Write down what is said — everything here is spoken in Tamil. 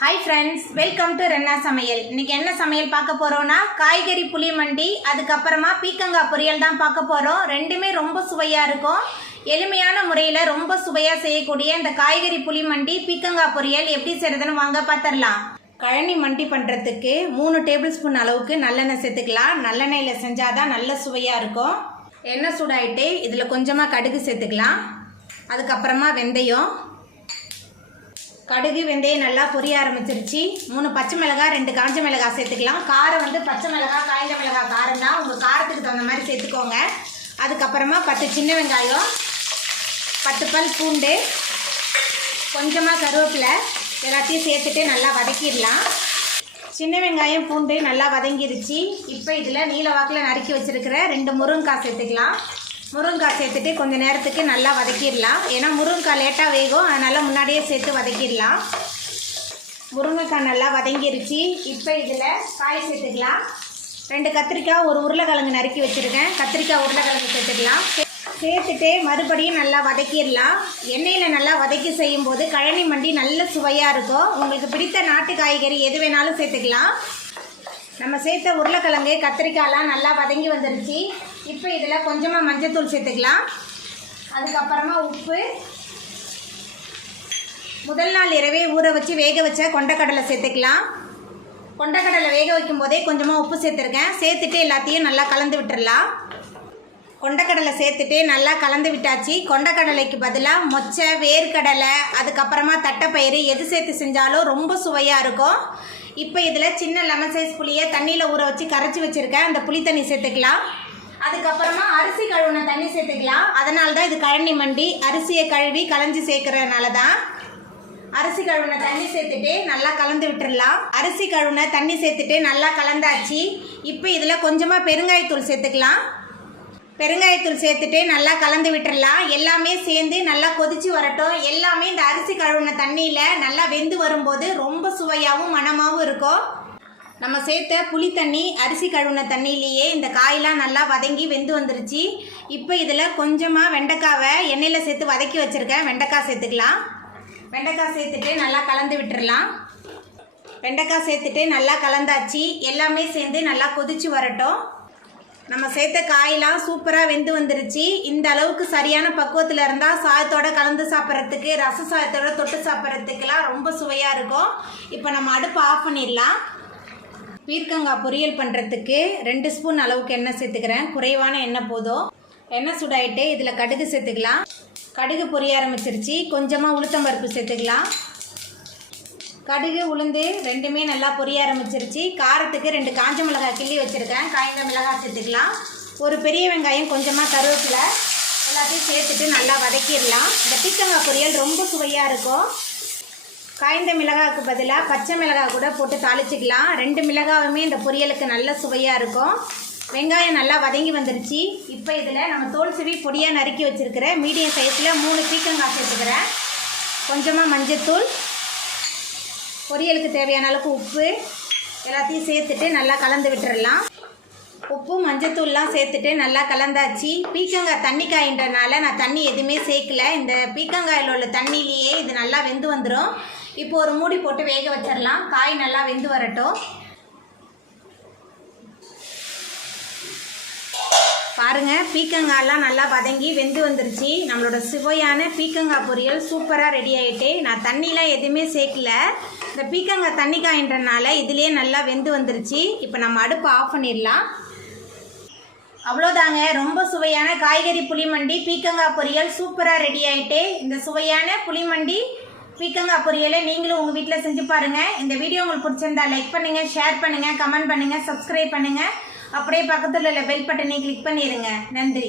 हाय फ्रेंड्स वेलकम टू रेन्ना सமையல் இன்னைக்கு என்ன சமையல் பார்க்க போறோம்னா காய்கறி புளி மண்டி அதுக்கு அப்புறமா பீக்கங்காய் பொரியல் தான் பார்க்க போறோம் ரெண்டுமே ரொம்ப சுவையா இருக்கும் எளிமையான முறையில ரொம்ப சுவையா செய்யக்கூடிய இந்த காய்கறி புளி மண்டி பீக்கங்காய் பொரியல் எப்படி செய்யறதுன்னு வாங்க பார்த்தறலாம் கழனி மண்டி பண்றதுக்கு 3 டேபிள் ஸ்பூன் அளவுக்கு நல்லெண்ணெய் சேர்த்துக்கலாம் நல்லெண்ணெயில செஞ்சாதான் நல்ல சுவையா இருக்கும் எண்ணெய் சூடாயிட்டு இதுல கொஞ்சமா கடுகு சேர்த்துக்கலாம் அதுக்கு அப்புறமா வெந்தயம் கடுகு வெந்தயம் நல்லா பொரிய ஆரம்பிச்சிருச்சு 3 பச்சை மிளகாய் 2 காஞ்ச மிளகாய் சேர்த்துக்கலாம் காரம் வந்து பச்சை மிளகாய் காய்ந்த மிளகாய் காரம் தான் உங்கள் காரத்துக்கு தகுந்த மாதிரி சேர்த்துக்கோங்க அதுக்கப்புறமா 10 சின்ன வெங்காயம் 10 பல் பூண்டு கொஞ்சமாக கருவேப்பிலை எல்லாத்தையும் சேர்த்துட்டு நல்லா வதக்கிடலாம் சின்ன வெங்காயம் பூண்டு நல்லா வதங்கிருச்சு இப்போ இதில் நீல வாக்கில் நறுக்கி வச்சுருக்கிற 2 முருங்கைக்காய் சேர்த்துக்கலாம் முருங்கைக்காய் சேர்த்துட்டு கொஞ்சம் நேரத்துக்கு நல்லா வதக்கிடலாம் ஏன்னா முருங்கைக்காய் லேட்டாக வேகும் அதனால் முன்னாடியே சேர்த்து வதக்கிடலாம் முருங்கைக்காய் நல்லா வதங்கிருச்சு இப்போ இதில் காய் சேர்த்துக்கலாம் 2 கத்திரிக்காய் ஒரு உருளைக்கிழங்கு நறுக்கி வச்சுருக்கேன் கத்திரிக்காய் உருளைக்கிழங்கு சேர்த்துக்கலாம் சேர்த்துட்டு மறுபடியும் நல்லா வதக்கிடலாம் எண்ணெயில் நல்லா வதக்கி செய்யும்போது கழனி மண்டி நல்ல சுவையாக இருக்கும் உங்களுக்கு பிடித்த நாட்டு காய்கறி எது வேணாலும் சேர்த்துக்கலாம் நம்ம சேர்த்த உருளைக்கிழங்கு கத்திரிக்காயெலாம் நல்லா வதங்கி வந்துருச்சு இப்போ இதில் கொஞ்சமாக மஞ்சள்தூள் சேர்த்துக்கலாம் அதுக்கப்புறமா உப்பு முதல் நாள் இரவே ஊற வச்சு வேக வச்ச கொண்டக்கடலை சேர்த்துக்கலாம் கொண்டக்கடலை வேக வைக்கும் போதே கொஞ்சமாக உப்பு சேர்த்துருக்கேன் சேர்த்துட்டு எல்லாத்தையும் நல்லா கலந்து விட்டுடலாம் கொண்டக்கடலை சேர்த்துட்டு நல்லா கலந்து விட்டாச்சு கொண்டக்கடலைக்கு பதிலாக மொச்சை வேர்க்கடலை அதுக்கப்புறமா தட்டைப்பயிறு எது சேர்த்து செஞ்சாலும் ரொம்ப சுவையாக இருக்கும் இப்போ இதில் சின்ன லெமன் சைஸ் புளியை தண்ணியில் ஊற வச்சு கரைச்சி வச்சுருக்கேன் அந்த புளி தண்ணி சேர்த்துக்கலாம் அதுக்கப்புறமா அரிசி கழுவுன தண்ணி சேர்த்துக்கலாம் அதனால தான் இது கழனி மண்டி அரிசியை கழுவி களைஞ்சி சேர்க்கறதுனால தான் அரிசி கழுவுன தண்ணி சேர்த்துட்டு நல்லா கலந்து விட்டுடலாம் அரிசி கழுவுன தண்ணி சேர்த்துட்டு நல்லா கலந்தாச்சு இப்போ இதில் கொஞ்சமாக பெருங்காயத்தூள் சேர்த்துக்கலாம் பெருங்காயத்தூள் சேர்த்துட்டு நல்லா கலந்து விட்டுடலாம் எல்லாமே சேர்ந்து நல்லா கொதிச்சு வரட்டும் எல்லாமே இந்த அரிசி கழுவுன தண்ணியில் நல்லா வெந்து வரும்போது ரொம்ப சுவையாகவும் மணமாகவும் இருக்கும் நம்ம சேர்த்த புளி தண்ணி அரிசி கழுவுன தண்ணியிலேயே இந்த காயெலாம் நல்லா வதங்கி வெந்து வந்துருச்சு இப்போ இதில் கொஞ்சமாக வெண்டைக்காவை எண்ணெயில் சேர்த்து வதக்கி வச்சுருக்கேன் வெண்டைக்காய் சேர்த்துக்கலாம் வெண்டைக்காய் சேர்த்துட்டு நல்லா கலந்து விட்டுடலாம் வெண்டைக்காய் சேர்த்துட்டு நல்லா கலந்தாச்சு எல்லாமே சேர்ந்து நல்லா கொதிச்சு வரட்டும் நம்ம சேர்த்த காயெலாம் சூப்பராக வெந்து வந்துருச்சு இந்த அளவுக்கு சரியான பக்குவத்தில் இருந்தால் சாதத்தோட கலந்து சாப்பிட்றதுக்கு ரச சாதத்தோட தொட்டு சாப்பிட்றதுக்கெல்லாம் ரொம்ப சுவையாக இருக்கும் இப்போ நம்ம அடுப்பு ஆஃப் பண்ணிடலாம் பீர்க்கங்காய் பொரியல் பண்ணுறதுக்கு 2 ஸ்பூன் அளவுக்கு எண்ணெய் சேர்த்துக்கிறேன் குறைவான எண்ணெய் போதும் எண்ணெய் சூடாயிட்டு இதில் கடுகு சேர்த்துக்கலாம் கடுகு பொரிய ஆரம்பிச்சிருச்சு கொஞ்சமாக உளுத்தம்பருப்பு சேர்த்துக்கலாம் கடுகு உளுந்து ரெண்டுமே நல்லா பொரிய ஆரம்பிச்சிருச்சு காரத்துக்கு 2 காஞ்ச மிளகாய் கிள்ளி வச்சுருக்கேன் காய்ந்த மிளகாய் சேர்த்துக்கலாம் ஒரு பெரிய வெங்காயம் கொஞ்சமாக கருவேப்பிலை எல்லாத்தையும் சேர்த்துட்டு நல்லா வதக்கிடலாம் இந்த பீர்க்கங்காய் பொரியல் ரொம்ப சுவையாக இருக்கும் காய்ந்த மிளகாய்க்கு பதிலாக பச்சை மிளகாய் கூட போட்டு தாளிச்சிக்கலாம் 2 மிளகாயுமே இந்த பொரியலுக்கு நல்ல சுவையாக இருக்கும் வெங்காயம் நல்லா வதங்கி வந்துருச்சு இப்போ இதில் நம்ம தோல் சீவி பொடியாக நறுக்கி வச்சுருக்கிற மீடியம் சைஸில் 3 பீர்க்கங்காய் சேர்த்துக்கிறேன் கொஞ்சமாக மஞ்சள்தூள் பொரியலுக்கு தேவையான அளவுக்கு உப்பு எல்லாத்தையும் சேர்த்துட்டு நல்லா கலந்து விட்டுடலாம் உப்பு மஞ்சத்தூள்லாம் சேர்த்துட்டு நல்லா கலந்தாச்சு பீர்க்கங்காய் தண்ணி காயின்றனால நான் தண்ணி எதுவுமே சேர்க்கல இந்த பீர்க்கங்காயில் உள்ள தண்ணியிலேயே இது நல்லா வெந்து வந்துடும் இப்போ ஒரு மூடி போட்டு வேக வச்சிடலாம் காய் நல்லா வெந்து வரட்டும் பாருங்கள் பீர்க்கங்காயெல்லாம் நல்லா வதங்கி வெந்து வந்துருச்சு நம்மளோட சுவையான பீர்க்கங்காய் பொரியல் சூப்பராக ரெடி ஆகிட்டு நான் தண்ணிலாம் எதுவுமே சேர்க்கல இந்த பீர்க்கங்காய் தண்ணி காயின்றனால இதுலேயே நல்லா வெந்து வந்துருச்சு இப்போ நம்ம அடுப்பு ஆஃப் பண்ணிடலாம் அவ்வளோதாங்க ரொம்ப சுவையான காய்கறி புளிமண்டி பீர்க்கங்காய் பொரியல் சூப்பராக ரெடி ஆகிட்டு இந்த சுவையான புளிமண்டி பீர்க்கங்காய் பொரியலை நீங்களும் உங்கள் வீட்டில் செஞ்சு பாருங்கள் இந்த வீடியோ உங்களுக்கு பிடிச்சிருந்தா லைக் பண்ணுங்கள் ஷேர் பண்ணுங்கள் கமெண்ட் பண்ணுங்கள் சப்ஸ்கிரைப் பண்ணுங்கள் அப்படியே பக்கத்தில் உள்ள பெல் பட்டனை கிளிக் பண்ணிடுங்க நன்றி